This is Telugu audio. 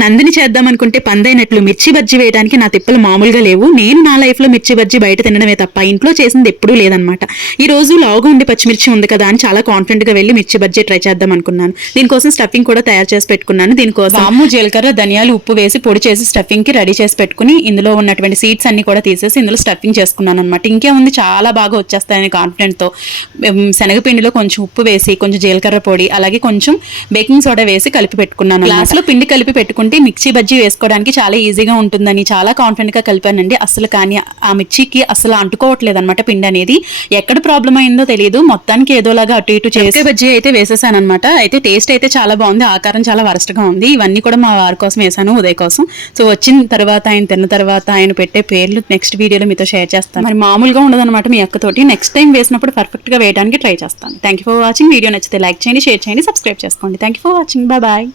నందిని చేద్దాం అనుకుంటే పందైనట్లు మిర్చి బజ్జీ వేయడానికి నా తిప్పలు మామూలుగా లేవు. నేను నా లైఫ్ లో మిర్చి బజ్జీ బయట తినడమే తప్ప ఇంట్లో చేసింది ఎప్పుడూ లేదనమాట. ఈ రోజు లావుగా ఉండి పచ్చిమిర్చి ఉంది కదా అని చాలా కాన్ఫిడెంట్ గా వెళ్ళి మిర్చి బజ్జీ ట్రై చేద్దాం అనుకున్నాను. దీనికోసం స్టఫింగ్ కూడా తయారు చేసి పెట్టుకున్నాను. దీనికోసం వాము, జీలకర్ర, ధనియాలు, ఉప్పు వేసి పొడి చేసి స్టఫింగ్ కి రెడీ చేసి పెట్టుకుని ఇందులో ఉన్నటువంటి సీడ్స్ అన్ని కూడా తీసేసి ఇందులో స్టఫింగ్ చేసుకున్నాను అనమాట. ఇంకేముంది, చాలా బాగా వచ్చేస్తాయని కాన్ఫిడెంట్ తో శనగపిండిలో కొంచెం ఉప్పు వేసి కొంచెం జీలకర్ర పొడి అలాగే కొంచెం బేకింగ్ సోడా వేసి కలిపి పెట్టుకున్నాను. గ్లాస్ లో పిండి కలిపి పెట్టుకుంటే మిర్చి బజ్జీ వేసుకోవడానికి చాలా ఈజీగా ఉంటుందని చాలా కాన్ఫిడెంట్ గా కలిపానండి. అసలు కానీ ఆ మిర్చికి అసలు అంటుకోవట్లేదు అనమాట పిండి అనేది. ఎక్కడ ప్రాబ్లం అయిందో తెలియదు, మొత్తానికి ఏదోలాగా అటు ఇటు చేసే బజ్జీ అయితే వేసేసాను అనమాట. అయితే టేస్ట్ అయితే చాలా బాగుంది, ఆకారం చాలా వరస్ట్ గా ఉంది. ఇవన్నీ కూడా మా వారి కోసం వేసాను, ఉదయ్ కోసం. సో వచ్చిన తర్వాత ఆయన తిన్న తర్వాత ఆయన పెట్టే పేర్లు నెక్స్ట్ వీడియోలో మీతో షేర్ చేస్తాను. మరి మామూలుగా ఉండదన్నమాట మీ అక్కతోటి. నెక్స్ట్ టైం వేసినప్పుడు పర్ఫెక్ట్ గా వేయడానికి ట్రై చేస్తాను. Thank you for watching. Video నచ్చితే లైక్ చేయండి, షేర్ చేయండి, సబ్స్క్రైబ్ చేసుకోండి. Thank you for watching. Bye.